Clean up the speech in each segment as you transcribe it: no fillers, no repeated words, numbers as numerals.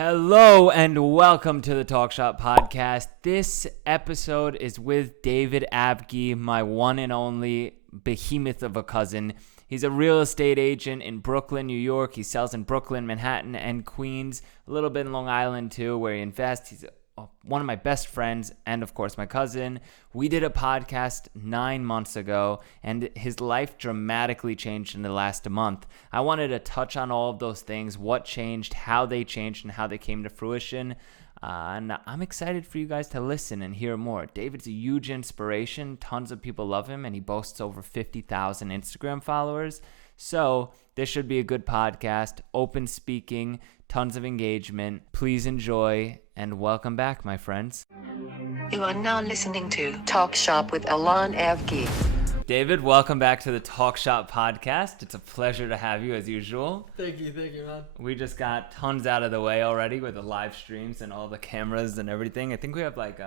Hello and welcome to the Talk Shop Podcast. This episode is with David Avgi, my one and only behemoth of a cousin. He's a real estate agent in Brooklyn, New York. He sells in Brooklyn, Manhattan, and Queens, a little bit in Long Island too, where he invests. He's one of my best friends and, of course, my cousin. We did a podcast 9 months ago, and his life dramatically changed in the last month. I wanted to touch on all of those things, what changed, how they changed, and how they came to fruition. And I'm excited for you guys to listen and hear more. David's a huge inspiration. Tons of people love him, and he boasts over 50,000 Instagram followers. So this should be a good podcast, open speaking, tons of engagement. Please enjoy, and welcome back, my friends. You are now listening to Talk Shop with Allon Avgi. David, welcome back to the Talk Shop Podcast. It's a pleasure to have you as usual. Thank you, man. We just got tons out of the way already with the live streams and all the cameras and everything. I think we have like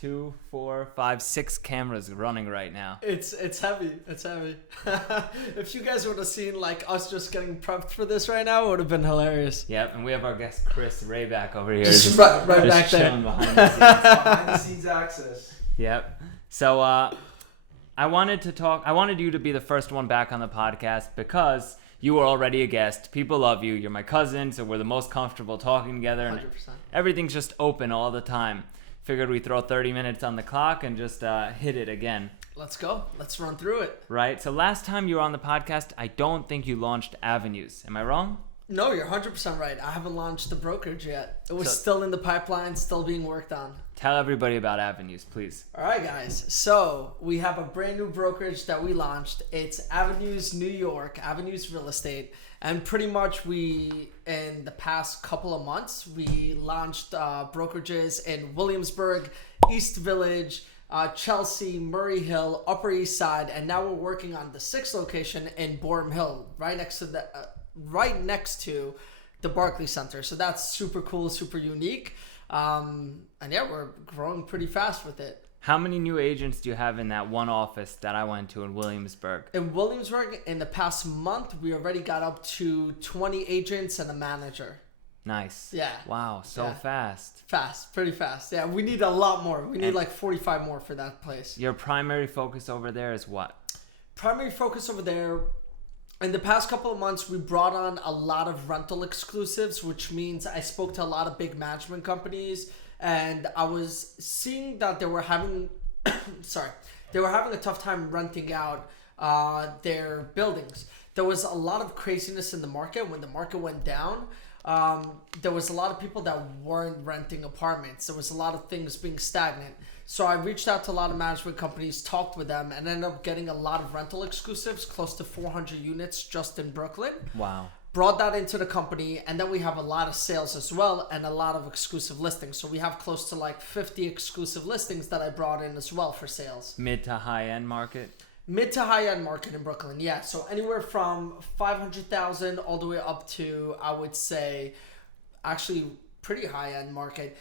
2, 4, 5, 6 cameras running right now. It's heavy. If you guys would have seen like us just getting prepped for this right now, it would have been hilarious. Yep, and we have our guest Chris Rayback over here. Just right back there. Chilling behind the scenes. Behind the scenes access. Yep. So I wanted you to be the first one back on the podcast because you were already a guest. People love you. You're my cousin, so we're the most comfortable talking together. 100%. And everything's just open all the time. Figured we'd throw 30 minutes on the clock and just hit it again. Let's go. Let's run through it. Right. So last time you were on the podcast, I don't think you launched Avenues. Am I wrong? No, you're 100% right. I haven't launched the brokerage yet. It was still in the pipeline, still being worked on. Tell everybody about Avenues, please. All right, guys. So we have a brand new brokerage that we launched. It's Avenues New York, Avenues Real Estate. And pretty much in the past couple of months, we launched brokerages in Williamsburg, East Village, Chelsea, Murray Hill, Upper East Side, and now we're working on the 6th location in Boerum Hill, right next to the Barclays Center. So that's super cool, super unique. And yeah, we're growing pretty fast with it. How many new agents do you have in that one office that I went to in Williamsburg? In Williamsburg, in the past month, we already got up to 20 agents and a manager. Nice. Yeah. Wow, so fast. Pretty fast. Yeah, we need a lot more. We need like 45 more for that place. Your primary focus over there is what? Primary focus over there, in the past couple of months, we brought on a lot of rental exclusives, which means I spoke to a lot of big management companies, and I was seeing that they were having a tough time renting out their buildings. There was a lot of craziness in the market. When the market went down, there was a lot of people that weren't renting apartments. There was a lot of things being stagnant. So I reached out to a lot of management companies, talked with them, and ended up getting a lot of rental exclusives, close to 400 units just in Brooklyn. Wow. Brought that into the company, and then we have a lot of sales as well and a lot of exclusive listings. So we have close to like 50 exclusive listings that I brought in as well for sales. Mid to high end market? Mid to high end market in Brooklyn, yeah. So anywhere from 500,000 all the way up to, I would say, actually pretty high end market.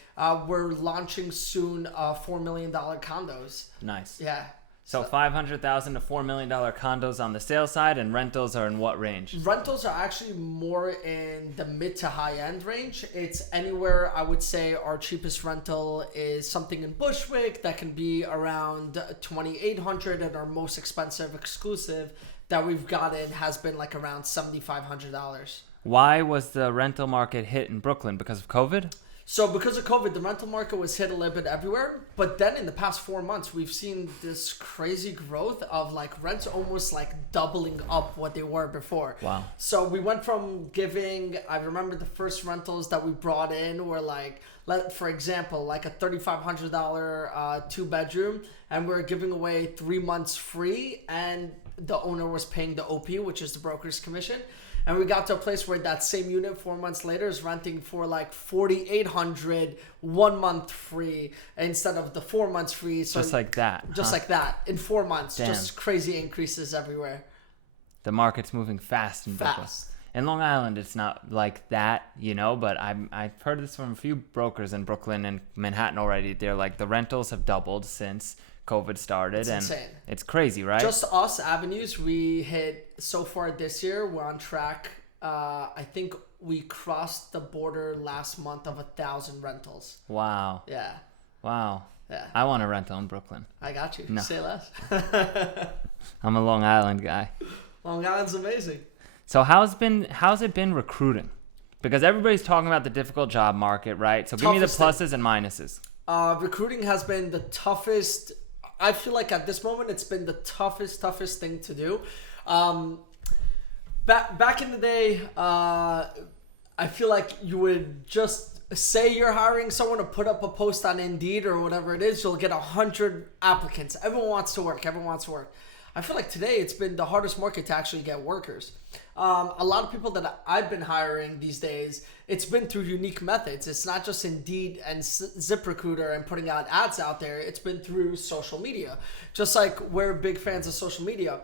We're launching soon $4 million condos. Nice. Yeah. So 500,000 to $4 million condos on the sales side, and rentals are in what range? Rentals are actually more in the mid to high end range. It's anywhere, I would say our cheapest rental is something in Bushwick that can be around $2,800, and our most expensive exclusive that we've gotten has been like around $7,500. Why was the rental market hit in Brooklyn? Because of COVID? So because of COVID, the rental market was hit a little bit everywhere. But then in the past 4 months, we've seen this crazy growth of like rents almost like doubling up what they were before. Wow. So we went from giving, I remember the first rentals that we brought in were like, for example, like a $3,500 2-bedroom, and we're giving away 3 months free, and the owner was paying the OP, which is the broker's commission. And we got to a place where that same unit 4 months later is renting for like $4,800, 1 month free instead of the 4 months free. So just like that. Just like that in 4 months. Damn. Just crazy increases everywhere. The market's moving fast in Brooklyn. In Long Island, it's not like that, but I've heard this from a few brokers in Brooklyn and Manhattan already. They're like, the rentals have doubled since COVID started. It's insane. It's crazy, right? Just us, Avenues, we hit so far this year, we're on track. I think we crossed the border last month of 1,000 rentals. Wow. Yeah. Wow. Yeah. I want a rental in Brooklyn. I got you. No. Say less. I'm a Long Island guy. Long Island's amazing. So how's it been recruiting? Because everybody's talking about the difficult job market, right? So give me the Toughest pluses and minuses. Recruiting has been the toughest. I feel like at this moment it's been the toughest thing to do. Back in the day, I feel like you would just say you're hiring someone to put up a post on Indeed or whatever it is, you'll get 100 applicants. Everyone wants to work. I feel like today it's been the hardest market to actually get workers. A lot of people that I've been hiring these days, it's been through unique methods. It's not just Indeed and ZipRecruiter and putting out ads out there. It's been through social media. Just like we're big fans of social media.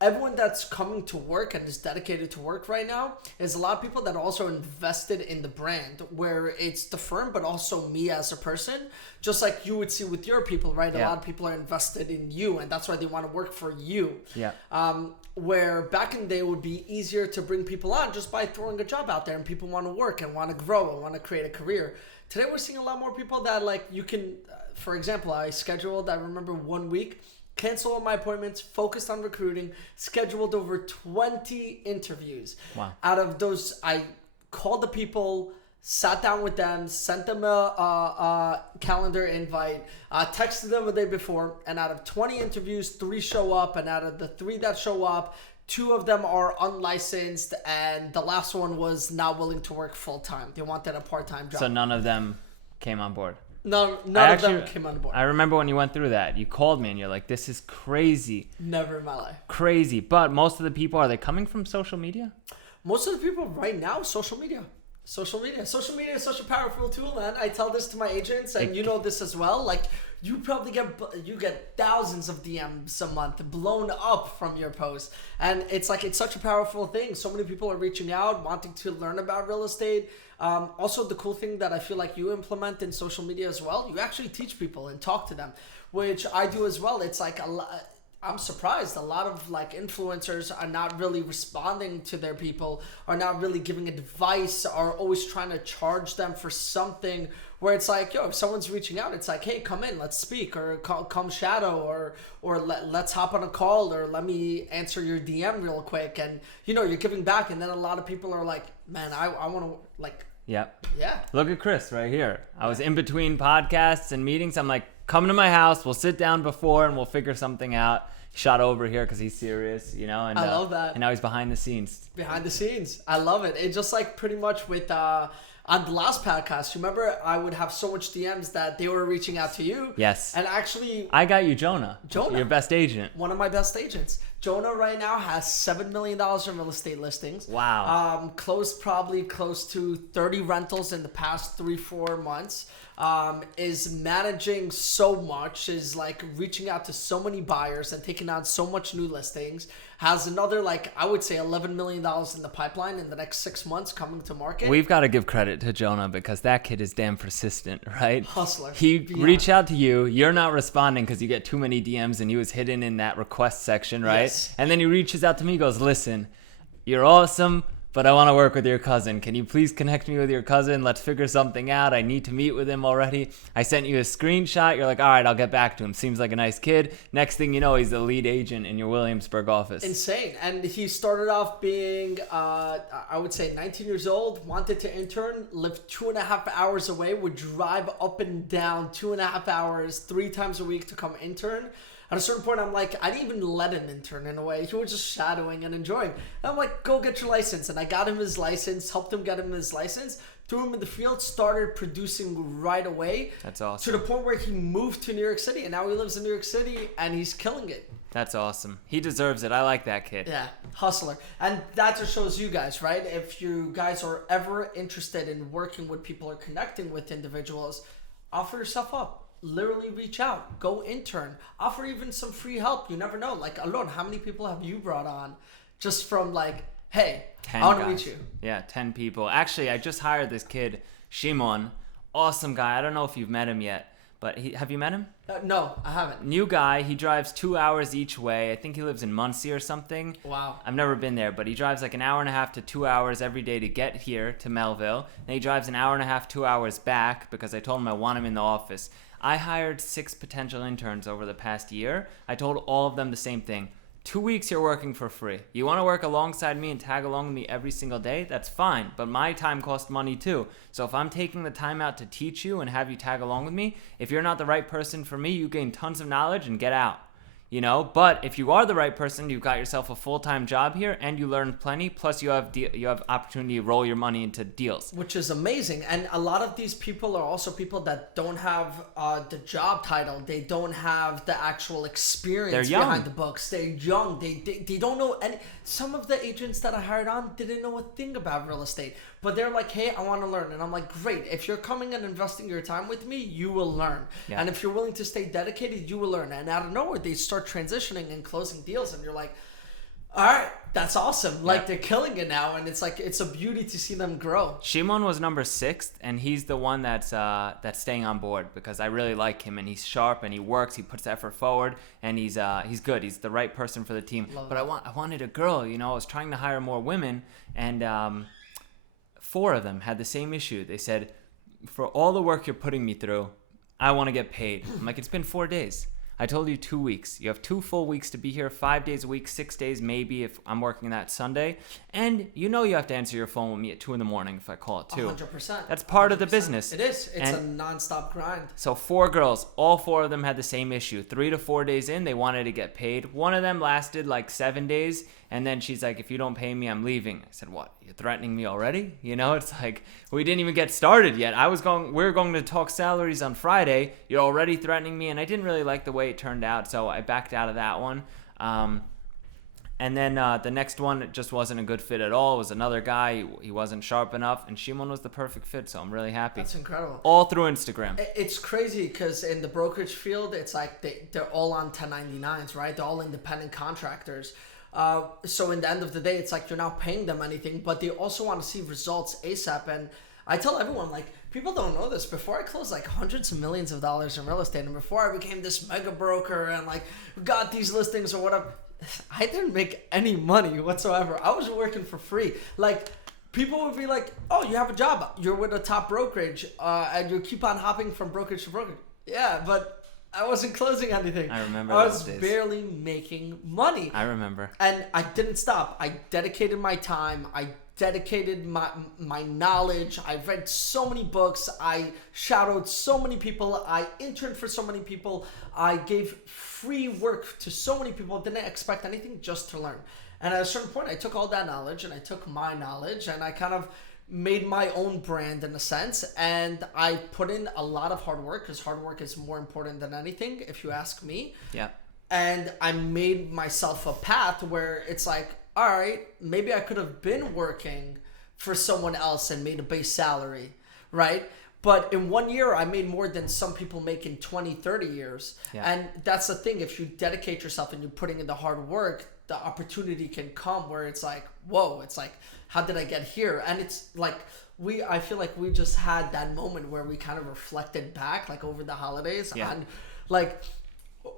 Everyone that's coming to work and is dedicated to work right now is a lot of people that are also invested in the brand, where it's the firm, but also me as a person, just like you would see with your people, right? Yeah. A lot of people are invested in you, and that's why they want to work for you. Yeah. Where back in the day it would be easier to bring people on just by throwing a job out there, and people want to work and want to grow and want to create a career. Today we're seeing a lot more people that, like, you can, for example, I remember 1 week, canceled all my appointments, focused on recruiting, scheduled over 20 interviews. Wow. Out of those, I called the people, sat down with them, sent them a calendar invite, texted them the day before, and out of 20 interviews, 3 show up, and out of the 3 that show up, 2 of them are unlicensed, and the last one was not willing to work full-time. They wanted a part-time job. So none of them came on board. None of them came on board. I remember when you went through that. You called me and you're like, this is crazy. Never in my life. Crazy. But most of the people, are they coming from social media? Most of the people right now, social media. Social media is such a powerful tool, man. I tell this to my agents, and you know this as well. Like, you probably get thousands of DMs a month blown up from your posts, and it's such a powerful thing. So many people are reaching out, wanting to learn about real estate. Also, the cool thing that I feel like you implement in social media as well, you actually teach people and talk to them, which I do as well. It's like I'm surprised a lot of like influencers are not really responding to their people, are not really giving advice, are always trying to charge them for something, where it's like, yo, if someone's reaching out, it's like, hey, come in, let's speak, or come shadow, or let's hop on a call, or let me answer your DM real quick, and you're giving back. And then a lot of people are like, man, I want to, like, Yeah. yeah. Look at Chris right here. I was in between podcasts and meetings. I'm like, come to my house. We'll sit down before and we'll figure something out. He shot over here because he's serious, And I love that. And now he's behind the scenes. Behind the scenes. I love it. It's just like pretty much with on the last podcast, remember I would have so much DMs that they were reaching out to you. Yes. And actually, I got you Jonah, your best agent. One of my best agents. Jonah right now has $7 million in real estate listings. Wow. Probably close to 30 rentals in the past 3-4 months. Is managing so much, is like reaching out to so many buyers and taking on so much new listings. Has another, like, I would say $11 million in the pipeline in the next 6 months coming to market. We've got to give credit to Jonah because that kid is damn persistent, right? Hustler. He reached out to you. You're not responding because you get too many DMs and he was hidden in that request section, right? Yes. And then he reaches out to me, goes, listen, you're awesome, but I want to work with your cousin. Can you please connect me with your cousin? Let's figure something out. I need to meet with him already. I sent you a screenshot. You're like, all right, I'll get back to him. Seems like a nice kid. Next thing you know, he's the lead agent in your Williamsburg office. Insane. And he started off being, I would say 19 years old, wanted to intern, lived 2.5 hours away, would drive up and down 2.5 hours 3 times a week to come intern. At a certain point, I'm like, I didn't even let him intern in a way. He was just shadowing and enjoying. And I'm like, go get your license. And I got him his license, helped him get him his license, threw him in the field, started producing right away. That's awesome. To the point where he moved to New York City. And now he lives in New York City and he's killing it. That's awesome. He deserves it. I like that kid. Yeah, hustler. And that just shows you guys, right? If you guys are ever interested in working with people or connecting with individuals, offer yourself up. Literally reach out, go intern, offer even some free help. You never know. Like, Allon, how many people have you brought on just from like, hey, 10 I want to guys. meet you? Yeah, 10 people. Actually, I just hired this kid, Shimon. Awesome guy. I don't know if you've met him yet, But have you met him? No, I haven't. New guy. He drives 2 hours each way. I think he lives in Muncie or something. Wow. I've never been there, but he drives like an hour and a half to 2 hours every day to get here to Melville. Then he drives an hour and a half, 2 hours back because I told him I want him in the office. I hired 6 potential interns over the past year. I told all of them the same thing. 2 weeks you're working for free. You want to work alongside me and tag along with me every single day? That's fine, but my time costs money too. So if I'm taking the time out to teach you and have you tag along with me, if you're not the right person for me, you gain tons of knowledge and get out. You know, but if you are the right person, you've got yourself a full-time job here and you learn plenty, plus you have opportunity to roll your money into deals. Which is amazing. And a lot of these people are also people that don't have the job title. They don't have the actual experience behind the books. They're young. They don't know any. Some of the agents that I hired on didn't know a thing about real estate. But they're like, hey, I want to learn. And I'm like, great. If you're coming and investing your time with me, you will learn. Yeah. And if you're willing to stay dedicated, you will learn. And out of nowhere, they start transitioning and closing deals. And you're like, all right, that's awesome. Like, they're killing it now. And it's like, it's a beauty to see them grow. Shimon was number 6, and he's the one that's staying on board because I really like him. And he's sharp, and he works. He puts effort forward, and he's good. He's the right person for the team. But I wanted a girl. You know, I was trying to hire more women, and 4 of them had the same issue. They said, for all the work you're putting me through, I want to get paid. I'm like, it's been 4 days. I told you 2 weeks. You have 2 full weeks to be here, 5 days a week, 6 days maybe if I'm working that Sunday. And you know you have to answer your phone with me at 2 in the morning if I call it 2. 100%. That's part 100%. of the business. It is. It's a nonstop grind. So 4 girls, all 4 of them had the same issue. 3 to 4 days in, they wanted to get paid. One of them lasted like 7 days. And then she's like, if you don't pay me, I'm leaving. I said, what? You're threatening me already? You know, it's like, we didn't even get started yet. We're going to talk salaries on Friday. You're already threatening me. And I didn't really like the way it turned out. So I backed out of that one. And then the next one just wasn't a good fit at all. It was another guy. He wasn't sharp enough. And Shimon was the perfect fit. So I'm really happy. That's incredible. All through Instagram. It's crazy because in the brokerage field, it's like they're all on 1099s, right? They're all independent contractors. So in the end of the day, it's like you're not paying them anything, but they also want to see results ASAP. And I tell everyone, like, people don't know this. Before I closed like hundreds of millions of dollars in real estate, and before I became this mega broker and like got these listings or whatever, I didn't make any money whatsoever. I was working for free. Like, people would be like, oh, you have a job. You're with a top brokerage, and you keep on hopping from brokerage to brokerage. Yeah, but I wasn't closing anything. I remember I those was days. barely making money. I remember. And I didn't stop. I dedicated my time. I dedicated my knowledge. I read so many books. I shadowed so many people. I interned for so many people. I gave free work to so many people. Didn't expect anything, just to learn. And at a certain point, I took all that knowledge and I took my knowledge and I kind of made my own brand in a sense, and I put in a lot of hard work because hard work is more important than anything, if you ask me. Yeah. And I made myself a path where it's like, all right, maybe I could have been working for someone else and made a base salary, right? But in 1 year, I made more than some people make in 20, 30 years. Yeah. And that's the thing. If you dedicate yourself and you're putting in the hard work, the opportunity can come where it's like, whoa, it's like, how did I get here? And it's like, I feel like we just had that moment where we kind of reflected back, like over the holidays. Yeah. And like,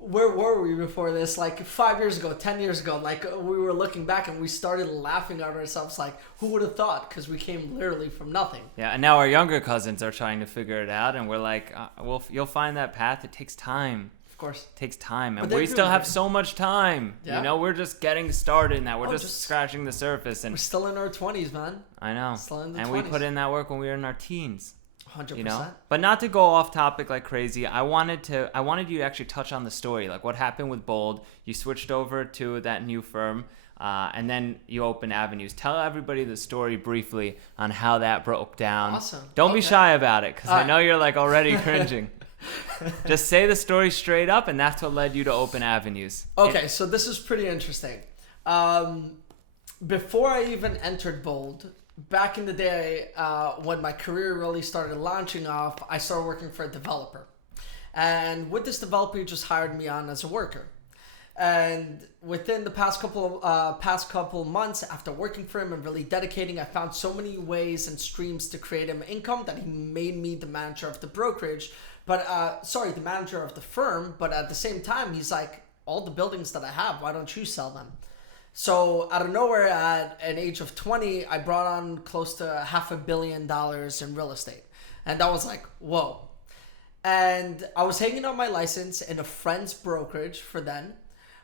where were we before this? Like 5 years ago, 10 years ago, like we were looking back and we started laughing at ourselves. Like, who would have thought? Because we came literally from nothing. Yeah, and now our younger cousins are trying to figure it out, and we're like, you'll find that path. It takes time. Of course. It takes time, and But we still have it. so much time. Yeah. You know, we're just getting started now. We're Oh, just scratching the surface, and We're still in our 20s, man. I know. Still in the and 20s. we put in that work when we were in our teens. 100%. You know, but not to go off topic like crazy. I wanted you to actually touch on the story, like what happened with Bold. You switched over to that new firm, and then you opened Avenues. Tell everybody the story briefly on how that broke down. Awesome. Don't be Okay. shy about it, because I All know you're like already cringing. Just say the story straight up, and that's what led you to open Avenues. Okay, so this is pretty interesting. Before I even entered Bold, back in the day, when my career really started launching off, I started working for a developer. And with this developer, he just hired me on as a worker. And within the past couple months, after working for him and really dedicating, I found so many ways and streams to create him income that he made me the manager of the brokerage. the manager of the firm. But at the same time, he's like, all the buildings that I have, why don't you sell them? So out of nowhere, at an age of 20, I brought on close to $500 million in real estate. And that was like, whoa. And I was hanging on my license in a friend's brokerage for then.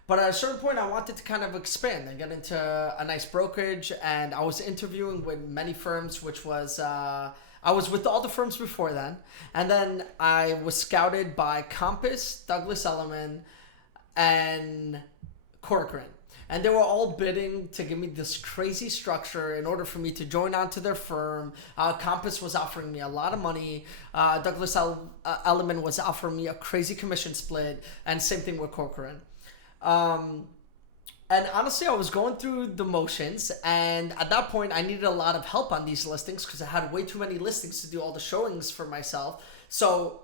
But at a certain point, I wanted to kind of expand and get into a nice brokerage. And I was interviewing with many firms, which was, I was with all the firms before then. And then I was scouted by Compass, Douglas Elliman, and Corcoran. And they were all bidding to give me this crazy structure in order for me to join onto their firm. Compass was offering me a lot of money. Douglas Elliman was offering me a crazy commission split. And same thing with Corcoran. And honestly, I was going through the motions. And at that point, I needed a lot of help on these listings because I had way too many listings to do all the showings for myself. So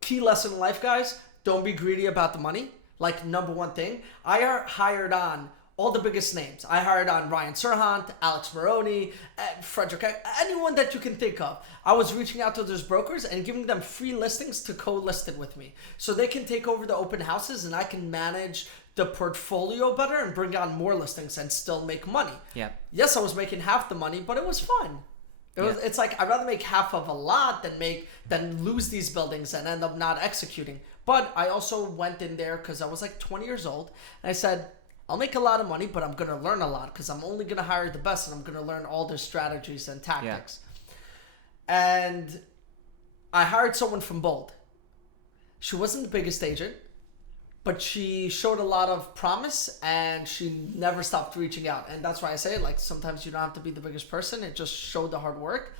key lesson in life, guys, don't be greedy about the money. Like, number one thing, I hired on all the biggest names. I hired on Ryan Serhant, Alex Maroney, Frederick, anyone that you can think of. I was reaching out to those brokers and giving them free listings to co-list it with me. So they can take over the open houses and I can manage the portfolio better and bring on more listings and still make money. Yeah. Yes, I was making half the money, but it was fun. It's like, I'd rather make half of a lot than lose these buildings and end up not executing. But I also went in there because I was like 20 years old. And I said, I'll make a lot of money, but I'm going to learn a lot because I'm only going to hire the best and I'm going to learn all their strategies and tactics. Yeah. And I hired someone from Bold. She wasn't the biggest agent, but she showed a lot of promise and she never stopped reaching out. And that's why I say, like, sometimes you don't have to be the biggest person. It just showed the hard work.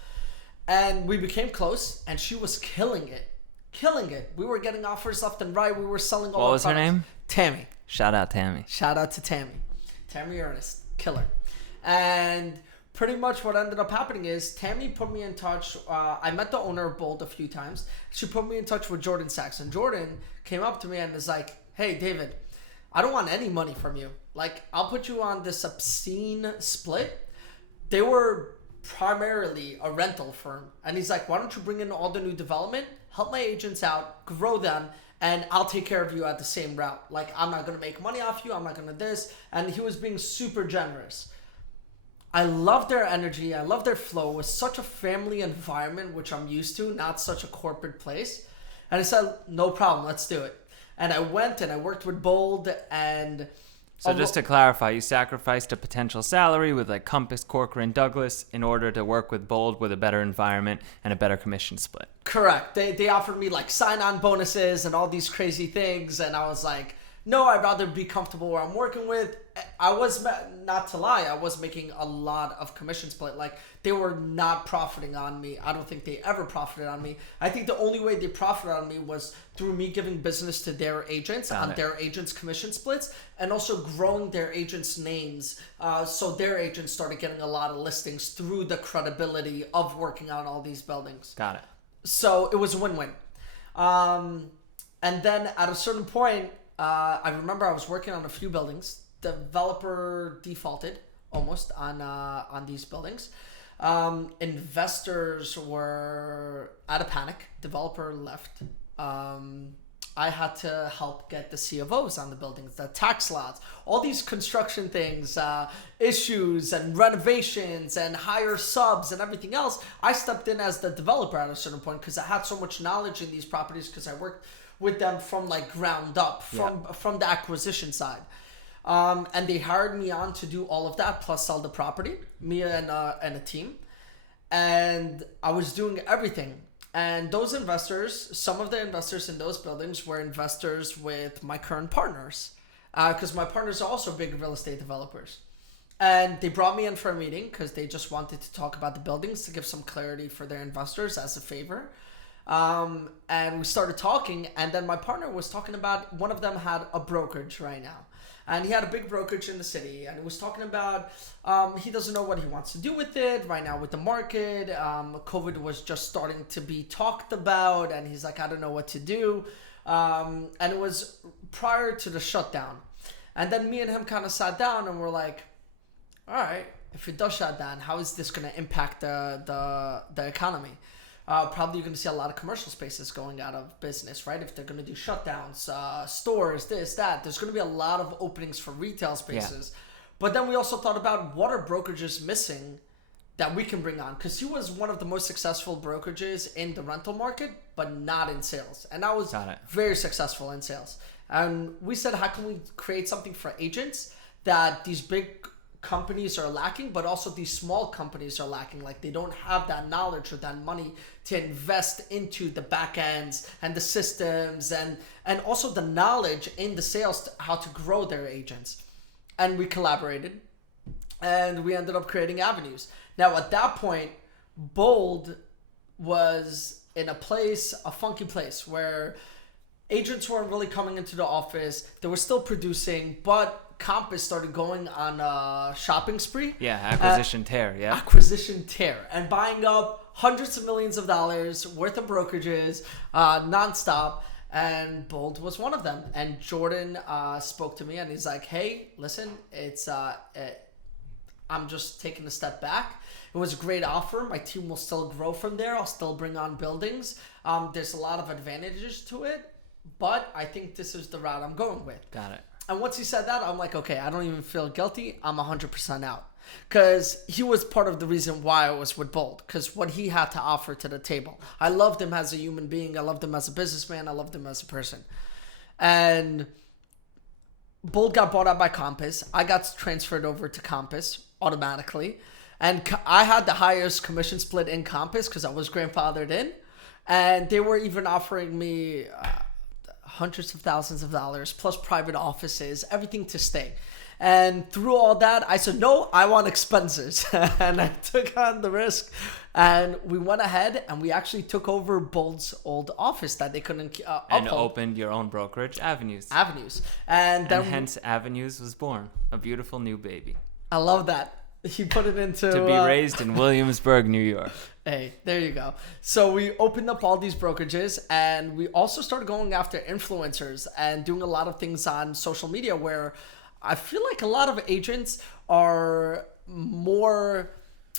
And we became close and she was killing it. We were getting offers left and right. We were selling all our products. What was her name? Tammy. Shout out Tammy. Shout out to Tammy. Tammy Ernest. Killer. And pretty much what ended up happening is Tammy put me in touch. I met the owner of Bold a few times. She put me in touch with Jordan Sachs. And Jordan came up to me and was like, hey, David, I don't want any money from you. Like, I'll put you on this obscene split. They were primarily a rental firm. And he's like, why don't you bring in all the new development, help my agents out, grow them, and I'll take care of you at the same route. Like, I'm not going to make money off you. I'm not going to this. And he was being super generous. I love their energy. I love their flow. It was such a family environment, which I'm used to, not such a corporate place. And I said, no problem. Let's do it. And I went and I worked with Bold and... So just to clarify, you sacrificed a potential salary with like Compass, Corcoran, Douglas in order to work with Bold with a better environment and a better commission split. Correct. They offered me like sign-on bonuses and all these crazy things. And I was like, no, I'd rather be comfortable where I'm working with. I was, not to lie, I was making a lot of commission split. Like, they were not profiting on me. I don't think they ever profited on me. I think the only way they profited on me was through me giving business to their agents on their agents' commission splits and also growing their agents' names. So their agents started getting a lot of listings through the credibility of working on all these buildings. Got it. So it was a win-win. And then at a certain point, I remember I was working on a few buildings. Developer defaulted almost on these buildings. Investors were out of panic. Developer left. I had to help get the CFOs on the buildings, the tax lots, all these construction things, issues and renovations and hire subs and everything else. I stepped in as the developer at a certain point because I had so much knowledge in these properties because I worked with them from like ground up, from the acquisition side. And they hired me on to do all of that plus sell the property, me and a team. And I was doing everything. And those investors, some of the investors in those buildings were investors with my current partners. Because my partners are also big real estate developers. And they brought me in for a meeting because they just wanted to talk about the buildings to give some clarity for their investors as a favor. And we started talking, and then my partner was talking about one of them had a brokerage right now. And he had a big brokerage in the city, and he was talking about he doesn't know what he wants to do with it right now with the market. COVID was just starting to be talked about, and he's like, I don't know what to do. And it was prior to the shutdown. And then me and him kind of sat down, and we're like, all right, if it does shut down, how is this going to impact the economy? probably you're going to see a lot of commercial spaces going out of business, right? If they're going to do shutdowns, stores, this, that. There's going to be a lot of openings for retail spaces. Yeah. But then we also thought about what are brokerages missing that we can bring on, because he was one of the most successful brokerages in the rental market, but not in sales. And I was very successful in sales. And we said, how can we create something for agents that these big companies are lacking, but also these small companies are lacking? Like, they don't have that knowledge or that money to invest into the back ends and the systems and also the knowledge in the sales, how to grow their agents. And we collaborated and we ended up creating Avenues. Now, at that point, Bold was in a funky place where agents weren't really coming into the office. They were still producing, but Compass started going on a shopping spree. Yeah, acquisition tear, yeah. Acquisition tear. And buying up hundreds of millions of dollars worth of brokerages nonstop. And Bold was one of them. And Jordan spoke to me and he's like, hey, listen, I'm just taking a step back. It was a great offer. My team will still grow from there. I'll still bring on buildings. There's a lot of advantages to it, but I think this is the route I'm going with. Got it. And once he said that, I'm like, okay, I don't even feel guilty. I'm 100% out. Because he was part of the reason why I was with Bold. Because what he had to offer to the table. I loved him as a human being. I loved him as a businessman. I loved him as a person. And Bold got bought out by Compass. I got transferred over to Compass automatically. And I had the highest commission split in Compass because I was grandfathered in. And they were even offering me hundreds of thousands of dollars plus private offices, everything to stay. And through all that, I said, no, I want expenses. And I took on the risk. And we went ahead and we actually took over Bold's old office that they couldn't uphold. And opened your own brokerage, Avenues. And then hence Avenues was born, a beautiful new baby. I love that. He put it into... To be raised in Williamsburg, New York. Hey, there you go. So we opened up all these brokerages and we also started going after influencers and doing a lot of things on social media where I feel like a lot of agents are more...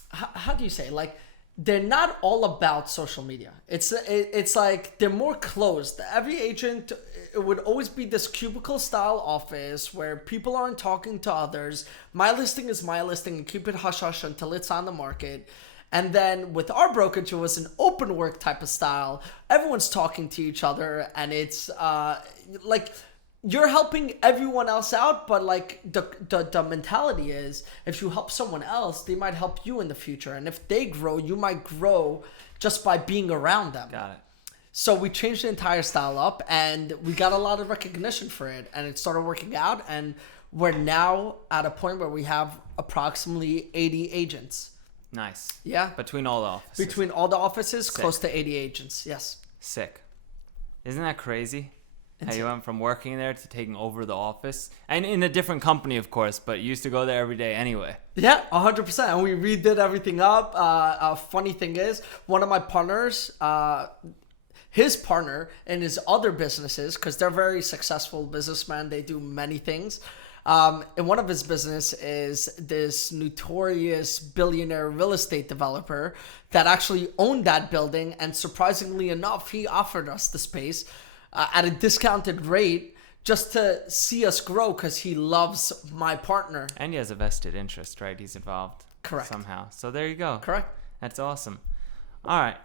How do you say? Like, they're not all about social media. It's like they're more closed. Every agent, it would always be this cubicle style office where people aren't talking to others. My listing is my listing and keep it hush hush until it's on the market. And then with our brokerage, it was an open work type of style. Everyone's talking to each other and it's like... You're helping everyone else out, but like the mentality is if you help someone else, they might help you in the future. And if they grow, you might grow just by being around them. Got it. So we changed the entire style up and we got a lot of recognition for it and it started working out. And we're now at a point where we have approximately 80 agents. Nice. Yeah. Between all the offices. Between all the offices, close to 80 agents. Yes. Sick. Isn't that crazy? How you went from working there to taking over the office, and in a different company, of course, but you used to go there every day anyway. Yeah, 100%. And we redid everything up. Funny thing is, one of my partners, his partner in his other businesses, because they're very successful businessmen, they do many things. And one of his business is this notorious billionaire real estate developer that actually owned that building. And surprisingly enough, he offered us the space at a discounted rate just to see us grow because he loves my partner. And he has a vested interest, right? He's involved. Correct. Somehow. So there you go. Correct. That's awesome. All right.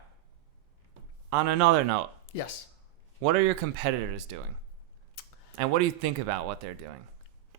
On another note. Yes. What are your competitors doing? And what do you think about what they're doing?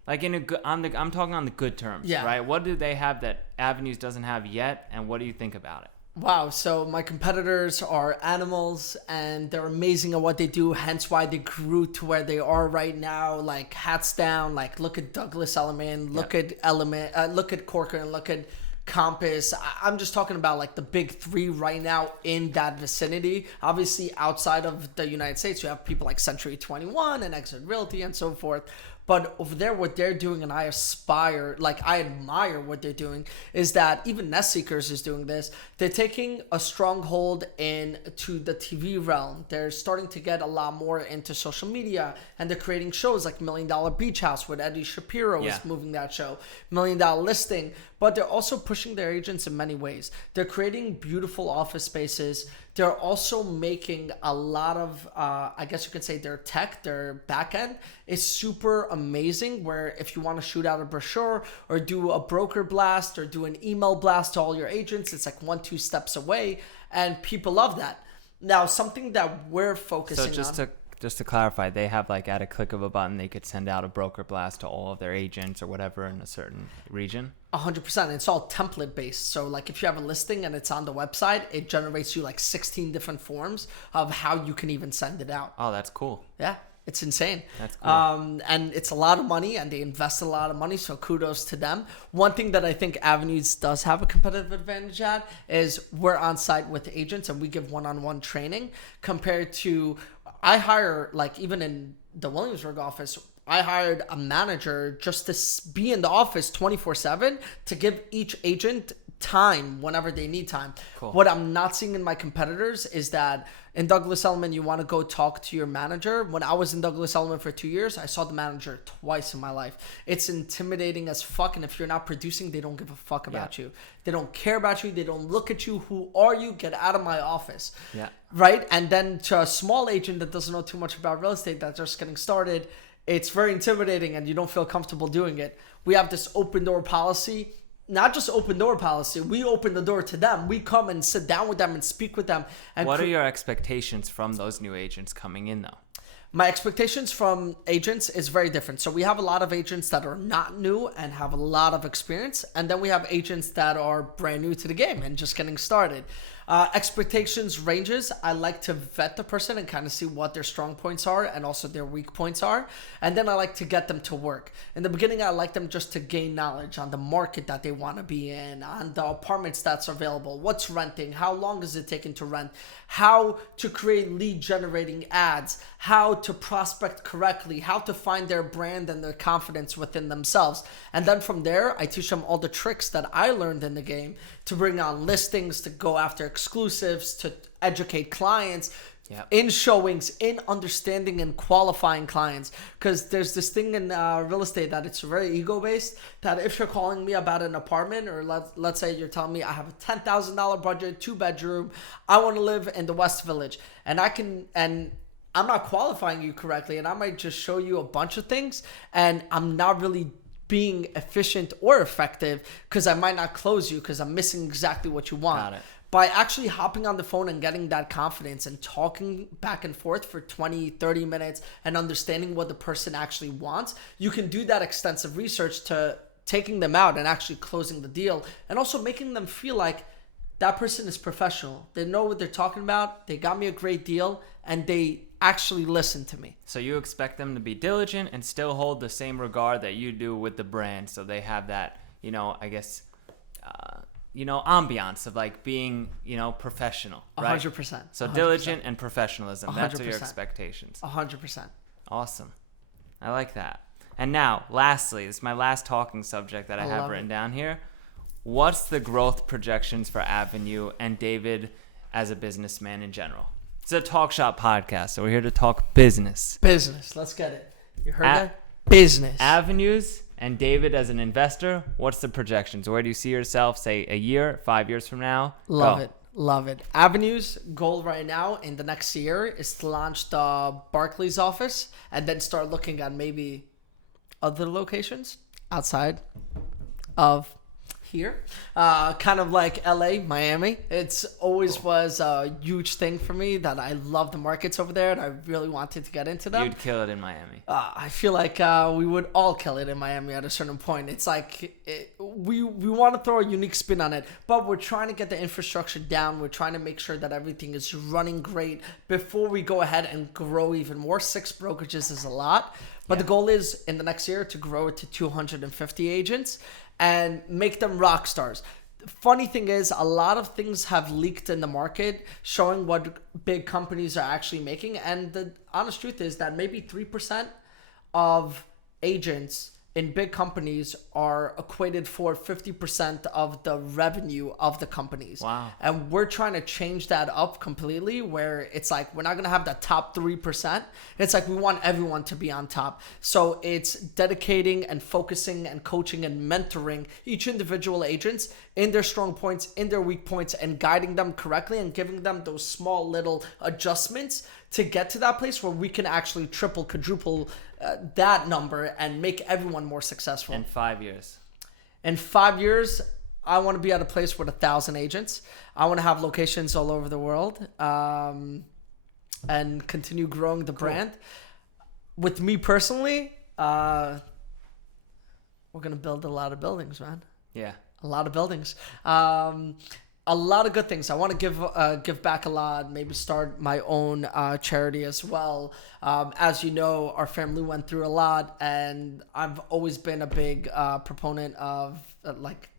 Like I'm talking on the good terms, right? What do they have that Avenues doesn't have yet? And what do you think about it? Wow, so my competitors are animals and they're amazing at what they do, hence why they grew to where they are right now. Like, hats down, like look at Douglas Elliman, look at Corcoran, look at Compass. I'm just talking about like the big three right now in that vicinity. Obviously, outside of the United States, you have people like Century 21 and Exit Realty and so forth. But over there, what they're doing, and I admire what they're doing, is that even Nest Seekers is doing this. They're taking a stronghold into the TV realm. They're starting to get a lot more into social media, and they're creating shows like $1 Million Beach House with Eddie Shapiro is moving that show, $1 Million Listing. But they're also pushing their agents in many ways. They're creating beautiful office spaces. they're also making a lot of, I guess you could say their tech, their back end is super amazing, where if you want to shoot out a brochure or do a broker blast or do an email blast to all your agents, it's like 1-2 steps away, and people love that. Now, something that we're focusing on. Just to clarify, they have like at a click of a button, they could send out a broker blast to all of their agents or whatever in a certain region. 100%. It's all template based. So like if you have a listing and it's on the website, it generates you like 16 different forms of how you can even send it out. Oh, that's cool. Yeah. It's insane. That's cool. And it's a lot of money, and they invest a lot of money, so kudos to them. One thing that I think Avenues does have a competitive advantage at is we're on site with agents and we give one-on-one training compared to, I hire, like even in the Williamsburg office, I hired a manager just to be in the office 24/7 to give each agent time whenever they need time. Cool. What I'm not seeing in my competitors is that in Douglas Elliman, you want to go talk to your manager. When I was in Douglas Elliman for 2 years, I saw the manager twice in my life. It's intimidating as fuck, and if you're not producing, they don't give a fuck about you. They don't care about you. They don't look at you. Who are you? Get out of my office. Yeah. Right? And then to a small agent that doesn't know too much about real estate, that's just getting started, it's very intimidating and you don't feel comfortable doing it. We have this open door policy. Not just open door policy. We open the door to them. We come and sit down with them and speak with them. And what are your expectations from those new agents coming in, though? My expectations from agents is very different. So we have a lot of agents that are not new and have a lot of experience. And then we have agents that are brand new to the game and just getting started. Expectations ranges. I like to vet the person and kind of see what their strong points are and also their weak points are. And then I like to get them to work. In the beginning, I like them just to gain knowledge on the market that they want to be in, on the apartments that's available, what's renting, how long is it taking to rent, how to create lead generating ads, how to prospect correctly, how to find their brand and their confidence within themselves. And then from there, I teach them all the tricks that I learned in the game to bring on listings, to go after exclusives, to educate clients, in showings, in understanding and qualifying clients. Because there's this thing in real estate that it's very ego-based, that if you're calling me about an apartment, or let's say you're telling me I have a $10,000 budget, 2-bedroom, I want to live in the West Village, and I'm not qualifying you correctly, and I might just show you a bunch of things, and I'm not really being efficient or effective because I might not close you because I'm missing exactly what you want. Got it. By actually hopping on the phone and getting that confidence and talking back and forth for 20, 30 minutes and understanding what the person actually wants, you can do that extensive research to taking them out and actually closing the deal, and also making them feel like that person is professional. They know what they're talking about. They got me a great deal, and they actually listen to me. So you expect them to be diligent and still hold the same regard that you do with the brand, so they have that, I guess, ambiance of like being, professional, right? 100%. So 100%. Diligent and professionalism. That's 100%. your expectations. 100%. Awesome. I like that. And now, lastly, this is my last talking subject that I have written down here. What's the growth projections for Avenue and David as a businessman in general? It's a talk shop podcast, so we're here to talk business. Business. Let's get it. You heard that? Business. Avenues and David as an investor, what's the projections? Where do you see yourself, say, a year, 5 years from now? Love it. Love it. Avenue's goal right now in the next year is to launch the Barclays office and then start looking at maybe other locations outside of here, kind of like LA, Miami. It's always was a huge thing for me that I love the markets over there and I really wanted to get into them. You'd kill it in Miami. I feel like we would all kill it in Miami at a certain point. It's like we want to throw a unique spin on it, but we're trying to get the infrastructure down. We're trying to make sure that everything is running great before we go ahead and grow even more. 6 brokerages is a lot, but the goal is in the next year to grow it to 250 agents and make them rock stars. Funny thing is, a lot of things have leaked in the market showing what big companies are actually making. And the honest truth is that maybe 3% of agents in big companies are equated for 50% of the revenue of the companies. Wow. And we're trying to change that up completely, where it's like we're not going to have the top 3%. It's like we want everyone to be on top. So it's dedicating and focusing and coaching and mentoring each individual agents in their strong points, in their weak points, and guiding them correctly and giving them those small little adjustments to get to that place where we can actually triple, quadruple that number and make everyone more successful. In 5 years. In 5 years, I want to be at a place with 1,000 agents. I want to have locations all over the world, and continue growing the brand. With me personally, we're going to build a lot of buildings, man. Yeah. A lot of buildings. A lot of good things. I want to give back a lot, maybe start my own charity as well. As you know, our family went through a lot, and I've always been a big proponent of like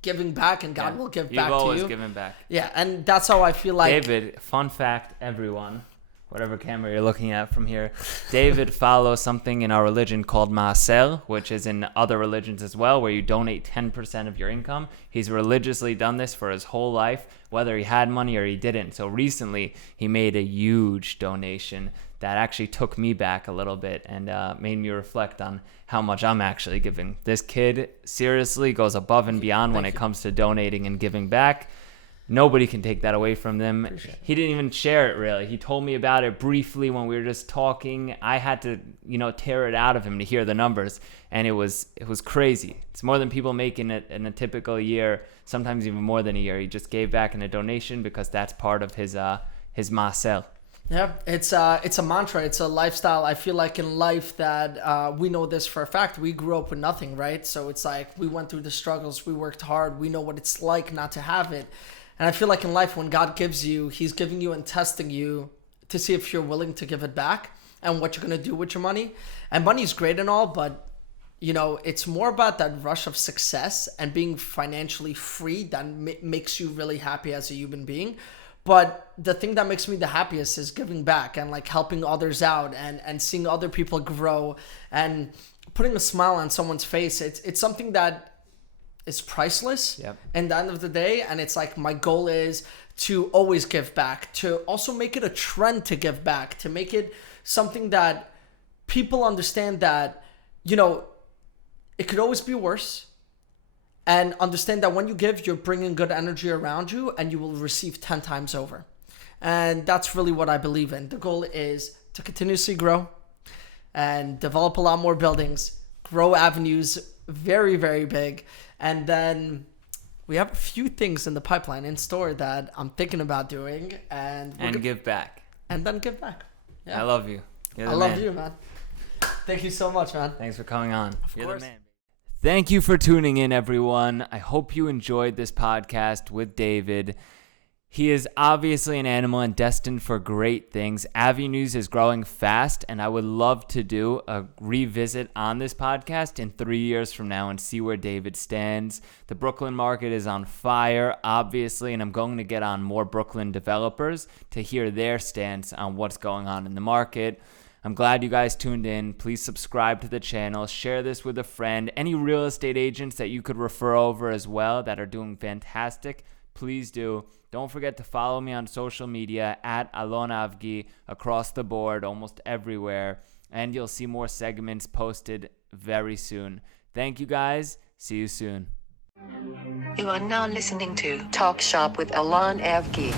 giving back, and God will give back to you. You've always given back. Yeah, and that's how I feel like. David, fun fact, everyone, whatever camera you're looking at from here, David follows something in our religion called Maaser, which is in other religions as well, where you donate 10% of your income. He's religiously done this for his whole life, whether he had money or he didn't. So recently, he made a huge donation that actually took me back a little bit and made me reflect on how much I'm actually giving. This kid seriously goes above and beyond when it comes to donating and giving back. Nobody can take that away from them. He didn't even share it, really. He told me about it briefly when we were just talking. I had to, tear it out of him to hear the numbers, and it was crazy. It's more than people make in a typical year, sometimes even more than a year. He just gave back in a donation because that's part of his maaser. Yeah, it's a mantra. It's a lifestyle. I feel like in life that we know this for a fact. We grew up with nothing, right? So it's like we went through the struggles. We worked hard. We know what it's like not to have it. And I feel like in life, when God gives you, he's giving you and testing you to see if you're willing to give it back and what you're going to do with your money. And money is great and all, but, it's more about that rush of success and being financially free that makes you really happy as a human being. But the thing that makes me the happiest is giving back and like helping others out and seeing other people grow and putting a smile on someone's face. It's something that is priceless. Yep. At the end of the day. And it's like my goal is to always give back, to also make it a trend to give back, to make it something that people understand that, it could always be worse. And understand that when you give, you're bringing good energy around you and you will receive 10 times over. And that's really what I believe in. The goal is to continuously grow and develop a lot more buildings, grow avenues very, very big. And then we have a few things in the pipeline in store that I'm thinking about doing. And give back. And then give back. Yeah. I love you. I love you, man. Thank you so much, man. Thanks for coming on. You're course. the man. Thank you for tuning in, everyone. I hope you enjoyed this podcast with David. He is obviously an animal and destined for great things. Avgi News is growing fast, and I would love to do a revisit on this podcast in 3 years from now and see where David stands. The Brooklyn market is on fire, obviously, and I'm going to get on more Brooklyn developers to hear their stance on what's going on in the market. I'm glad you guys tuned in. Please subscribe to the channel. Share this with a friend. Any real estate agents that you could refer over as well that are doing fantastic, please do. Don't forget to follow me on social media at allonavgi across the board, almost everywhere. And you'll see more segments posted very soon. Thank you guys. See you soon. You are now listening to Talk Shop with Allon Avgi.